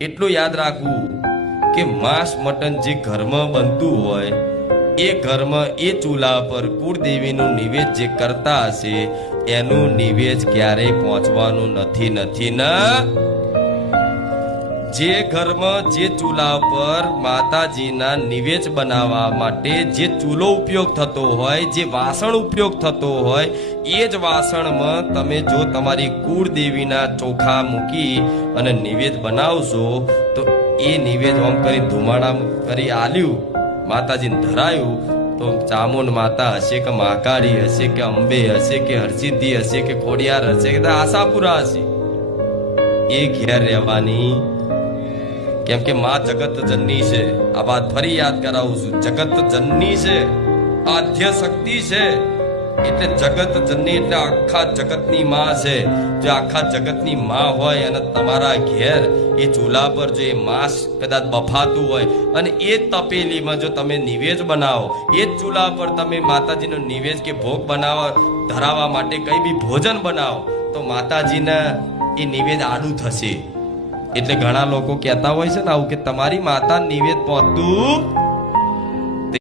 એટલું યાદ રાખવું કે માંસ મટન જે ઘરમાં બનતું હોય એ ઘરમાં એ ચૂલા પર કુળદેવીનું નિવેદ જે કરતા હશે એનું નિવેદ ક્યારેય પહોંચવાનું નથી ને જે ઘરમાં જે ચૂલા પર માતાજીના નિવેદ બનાવવા માટે જે ચૂલો ઉપયોગ થતો હોય જે વાસણ ઉપયોગ થતો હોય એ જ વાસણમાં તમે જો તમારી કુળદેવીના ચોખા મૂકી અને નિવેદ બનાવશો તો એ નિવેદ આમ કરી ધુમાડા કરી આલ્યું માતાજીને ધરાયું તો ચામુંડ માતા હશે કે મહાકાળી હશે કે અંબે હશે કે હરસિદ્ધિ હશે કે ખોડિયાર હશે કે આશાપુરા હશે એ ઘેર રહેવાની કેમ કે માં જગત જનની છે આ વાત ફરી યાદ કરાવું છું જગત જનની છે આદ્ય શક્તિ છે એટલે જગત જનની એટલે આખા જગતની માં છે જો આખા જગતની માં હોય અને તમારા ઘેર એ ચૂલા પર જો એ માંસ કદાચ બફાતું હોય અને એ જ તપેલીમાં જો તમે નિવેદ બનાવો એ જ ચૂલા પર તમે માતાજીનો નિવેદ કે ભોગ બનાવવા ધરાવવા માટે કઈ બી ભોજન બનાવો તો માતાજીને એ નિવેદ આડું થશે એટલે ઘણા લોકો કહેતા હોય છે ને આવું કે તમારી માતા નિવેદ પહોંચતું